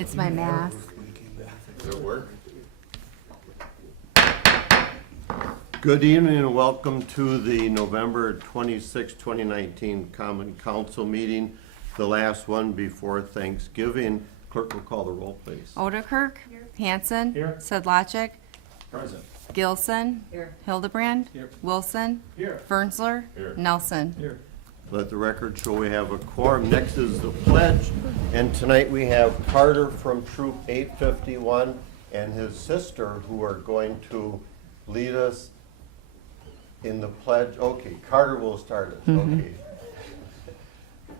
It's my mask. Does it work? Good evening and welcome to the November 26, 2019 Common Council meeting, the last one before Thanksgiving. Clerk will call the roll, please. Odekirk. Hanson. Here. Sedlacek. Present. Gilson. Hildebrand. Here. Wilson. Here. Fernsler. Here. Nelson. Here. Let the record show we have a quorum. Next is the pledge, and tonight we have Carter from Troop 851 and his sister who are going to lead us in the pledge. Okay, Carter will start us. Okay.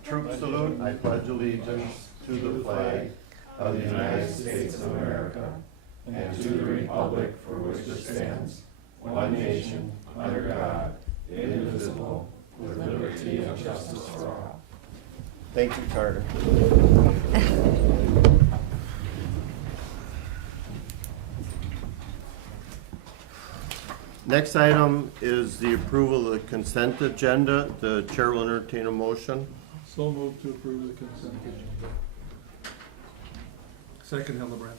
Troop salute. I pledge allegiance to the flag of the United States of America and to the republic for which it stands, one nation, under God, indivisible, with liberty and justice for all. Thank you, Carter. Next item is the approval of the consent agenda. The chair will entertain a motion. So moved to approve the consent agenda. Second, Hildebrand.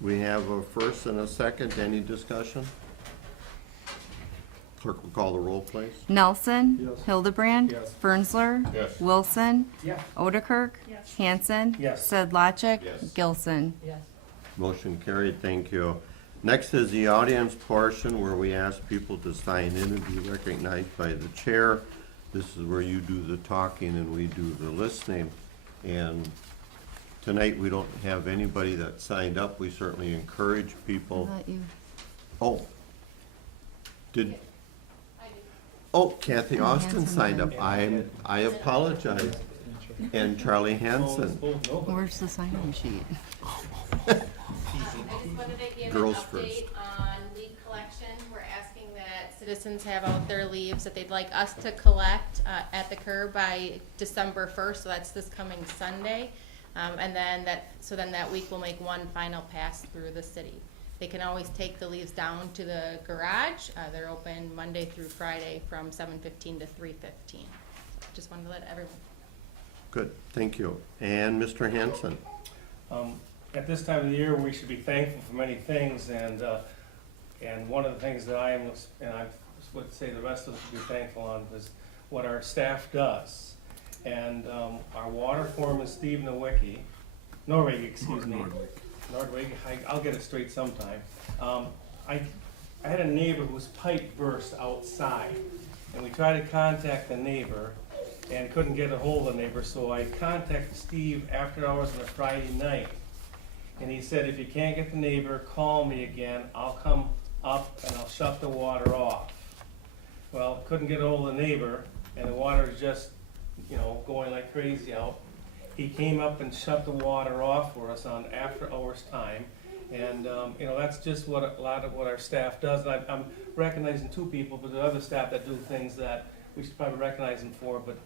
We have a first and a second. Any discussion? Clerk will call the roll, please. Nelson. Yes. Hildebrand. Yes. Fernsler. Yes. Wilson. Yeah. Odekirk. Hanson. Yes. Sedlacek. Yes. Gilson. Motion carried, thank you. Next is the audience portion where we ask people to sign in and be recognized by the chair. This is where you do the talking and we do the listening. And tonight, we don't have anybody that signed up. We certainly encourage people. Oh. Did, oh, Kathy Austin Hanson signed up. did. I apologize. And Charlie Hanson. Where's the sign-in sheet? I just wanted to give an Girls update first. on leaf collection. We're asking that citizens have out their leaves that they'd like us to collect at the curb by December 1st, so that's this coming Sunday. And then that week we'll make one final pass through the city. They can always take the leaves down to the garage. They're open Monday through Friday from 7:15 to 3:15. Just wanted to let everyone. Good, thank you. And Mr. Hanson? At this time of the year, we should be thankful for many things, and one of the things that I would say the rest of us should be thankful on is what our staff does. And our water foreman, Steve Norwege, excuse me. Nordwig, I'll get it straight sometime. I had a neighbor whose pipe burst outside, and we tried to contact the neighbor and couldn't get a hold of the neighbor, so I contacted Steve after hours on a Friday night. And he said, if you can't get the neighbor, call me again. I'll come up and I'll shut the water off. Well, couldn't get a hold of the neighbor, and the water is just, going like crazy out. He came up and shut the water off for us on after hours time. And, that's just what a lot of what our staff does. And I'm recognizing two people, but there are other staff that do things that we should probably recognize them for. But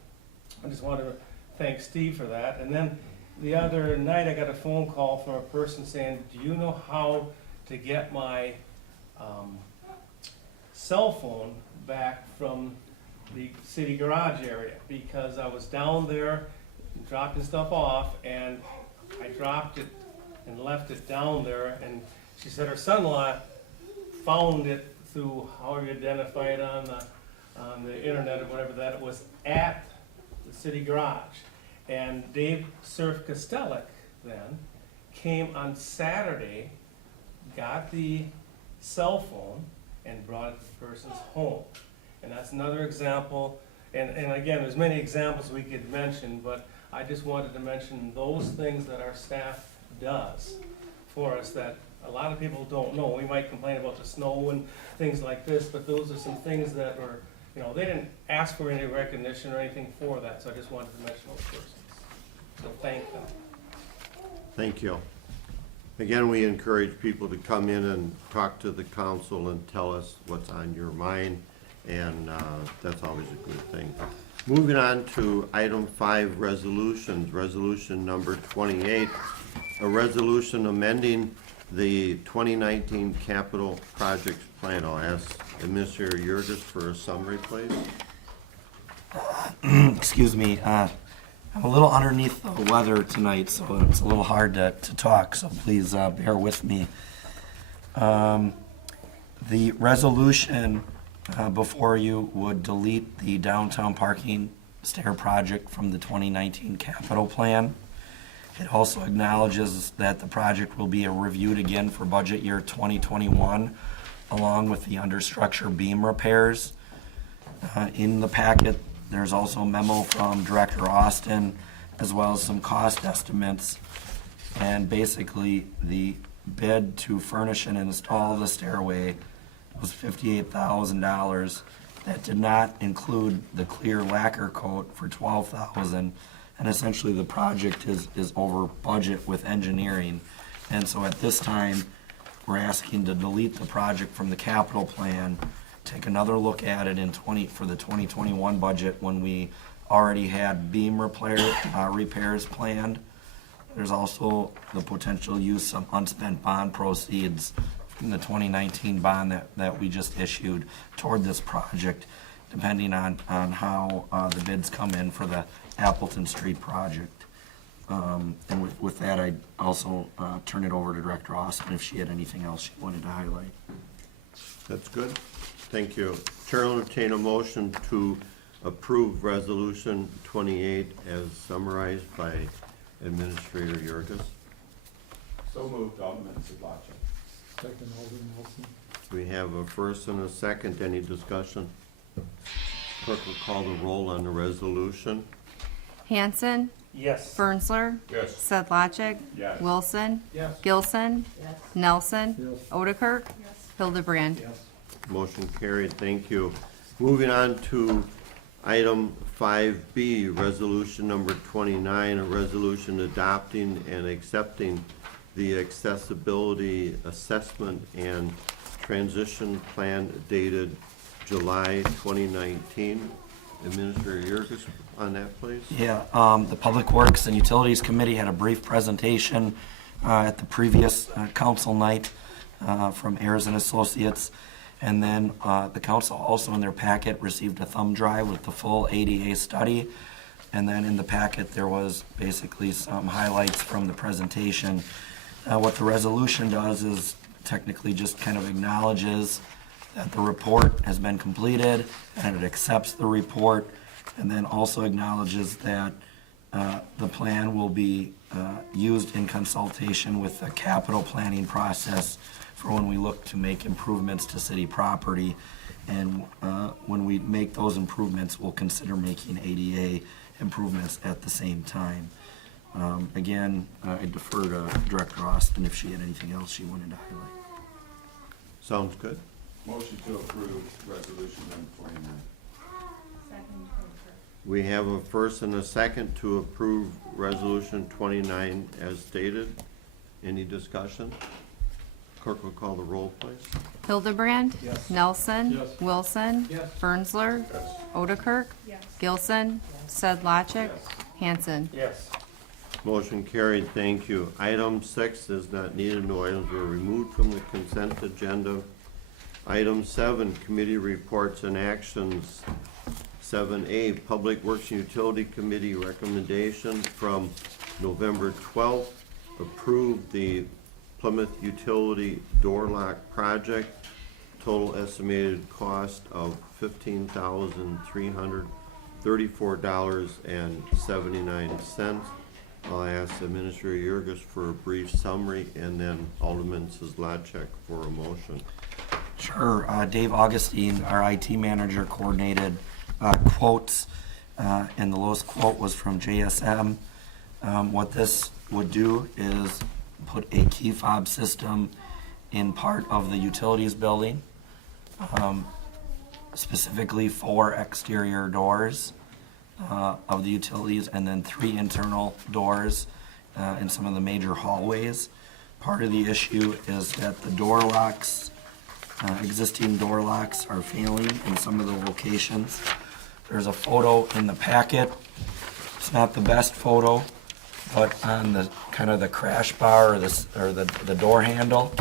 I just wanted to thank Steve for that. And then the other night I got a phone call from a person saying, do you know how to get my cell phone back from the city garage area? Because I was down there dropping stuff off, and I dropped it and left it down there, and she said her son-in-law found it through how you identify it on the internet or whatever, that it was at the city garage. And Dave Surf Kostelik then came on Saturday, got the cell phone, and brought it to the person's home. And that's another example, and again, there's many examples we could mention, but I just wanted to mention those things that our staff does for us that a lot of people don't know. We might complain about the snow and things like this, but those are some things that were, they didn't ask for any recognition or anything for that, so I just wanted to mention those persons. So thank them. Thank you. Again, we encourage people to come in and talk to the council and tell us what's on your mind, and that's always a good thing. Moving on to item 5, resolutions. Resolution number 28, a resolution amending the 2019 capital projects plan. I'll ask Administrator Yurgis for a summary, please. Excuse me. I'm a little underneath the weather tonight, so it's a little hard to talk, so please bear with me. The resolution before you would delete the downtown parking stair project from the 2019 capital plan. It also acknowledges that the project will be reviewed again for budget year 2021, along with the understructure beam repairs. In the packet, there's also a memo from Director Austin, as well as some cost estimates. And basically, the bid to furnish and install the stairway was $58,000. That did not include the clear lacquer coat for $12,000. And essentially, the project is over budget with engineering. And so at this time, we're asking to delete the project from the capital plan, take another look at it for the 2021 budget when we already had beam repairs planned. There's also the potential use of unspent bond proceeds from the 2019 bond that we just issued toward this project, depending on how the bids come in for the Appleton Street project. And with that, I'd also turn it over to Director Austin if she had anything else she wanted to highlight. That's good. Thank you. Chair will entertain a motion to approve Resolution 28 as summarized by Administrator Yurgis. So moved, Alderman Sidlacha. Second, Alderman Wilson. We have a first and a second. Any discussion? Clerk will call the roll on the resolution. Hanson, Yes. Fernsler, Yes. Sedlacek, Yes. Wilson, Yes. Gilson, Nelson, Yes. Odekirk, Hildebrand. Yes. Motion carried. Thank you. Moving on to item 5B, resolution number 29, a resolution adopting and accepting the accessibility assessment and transition plan dated July 2019. Administrator Yurgis on that, please. Yeah, the Public Works and Utilities Committee had a brief presentation at the previous council night from Ayers and Associates. And then the council also in their packet received a thumb drive with the full ADA study. And then in the packet, there was basically some highlights from the presentation. What the resolution does is technically just kind of acknowledges that the report has been completed and it accepts the report, and then also acknowledges that the plan will be used in consultation with the capital planning process for when we look to make improvements to city property. And when we make those improvements, we'll consider making ADA improvements at the same time. Again, I defer to Director Austin if she had anything else she wanted to highlight. Sounds good. Motion to approve resolution number 29. We have a first and a second to approve resolution 29 as stated. Any discussion? Clerk will call the roll, please. Hildebrand, Yes. Nelson, Yes. Wilson, Yes. Fernsler, Odekirk, Gilson, Sedlacek, Hanson. Yes. Motion carried, thank you. Item 6 is not needed, no items were removed from the consent agenda. Item 7, committee reports and actions. 7A, Public Works and Utility Committee recommendation from November 12th, approve the Plymouth Utility Door Lock Project, total estimated cost of $15,334.79. I'll ask Administrator Yurgis for a brief summary, and then Alderman Sidlacek for a motion. Sure. Dave Augustine, our IT manager, coordinated quotes, and the lowest quote was from JSM. What this would do is put a key fob system in part of the utilities building, specifically 4 exterior doors of the utilities, and then 3 internal doors in some of the major hallways. Part of the issue is that the door locks, existing door locks, are failing in some of the locations. There's a photo in the packet. It's not the best photo, but on the kind of the crash bar or the door handle,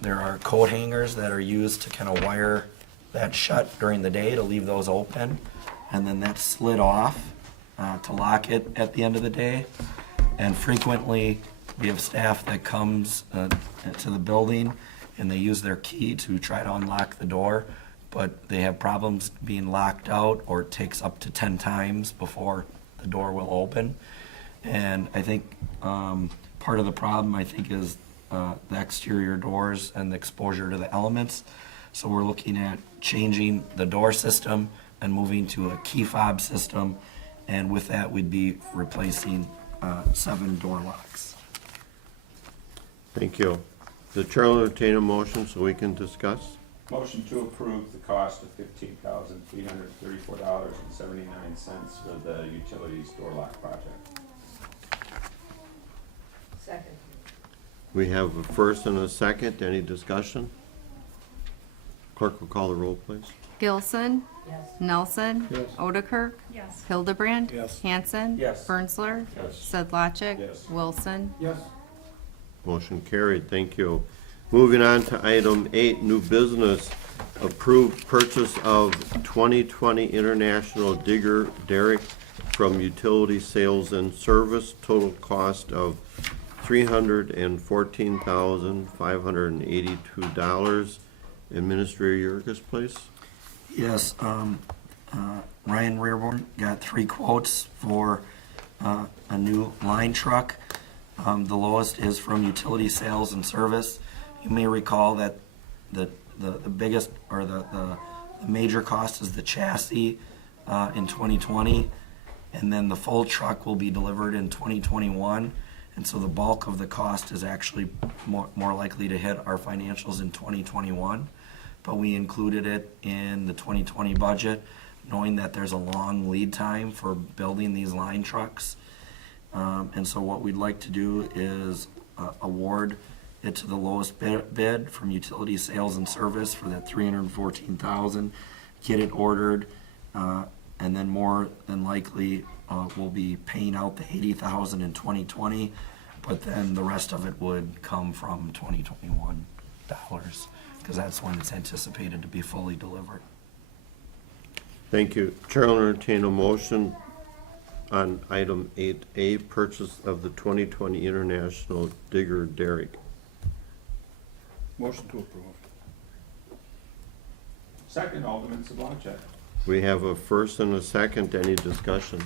there are coat hangers that are used to kind of wire that shut during the day to leave those open, and then that's slid off to lock it at the end of the day. And frequently, we have staff that comes to the building and they use their key to try to unlock the door, but they have problems being locked out, or it takes up to 10 times before the door will open. And I think part of the problem, I think, is the exterior doors and the exposure to the elements. So we're looking at changing the door system and moving to a key fob system. And with that, we'd be replacing 7 door locks. Thank you. The chair will entertain a motion so we can discuss. Motion to approve the cost of $15,334.79 for the utilities door lock project. Second. We have a first and a second. Any discussion? Clerk will call the roll, please. Gilson, Yes. Nelson. Yes. Odekirk. Yes. Hildebrand. Yes. Hanson. Yes. Birnsler. Yes. Sedlacek. Yes. Wilson. Yes. Motion carried, thank you. Moving on to item 8, new business. Approved purchase of 2020 International Digger Derrick from Utility Sales and Service. Total cost of $314,582. Administrator Yurgis, please. Yes, Ryan Rearborn got 3 quotes for a new line truck. The lowest is from Utility Sales and Service. You may recall that the biggest, or the major cost is the chassis in 2020, and then the full truck will be delivered in 2021. And so the bulk of the cost is actually more likely to hit our financials in 2021. But we included it in the 2020 budget, knowing that there's a long lead time for building these line trucks. And so what we'd like to do is award it to the lowest bid from Utility Sales and Service for that $314,000, get it ordered, and then more than likely we'll be paying out the $80,000 in 2020, but then the rest of it would come from 2021 dollars, because that's when it's anticipated to be fully delivered. Thank you. Chair will entertain a motion on item 8A, purchase of the 2020 International Digger Derrick. Motion to approve. Second, Alderman Sedlacek. We have a first and a second. Any discussion?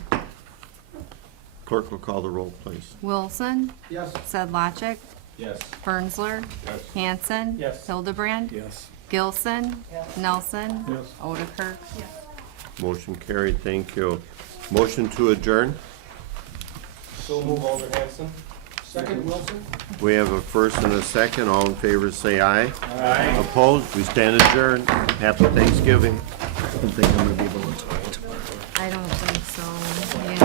Clerk will call the roll, please. Wilson. Yes. Sedlacek. Yes. Birnsler. Yes. Hanson. Yes. Hildebrand. Yes. Gilson. Yes. Nelson. Yes. Odekirk. Motion carried. Thank you. Motion to adjourn. So move, Alder Hanson. Second, Wilson. We have a first and a second. All in favor say aye. Aye. Opposed? We stand adjourned. Happy Thanksgiving. I don't think I'm gonna be able to talk to her. I don't think so, yeah.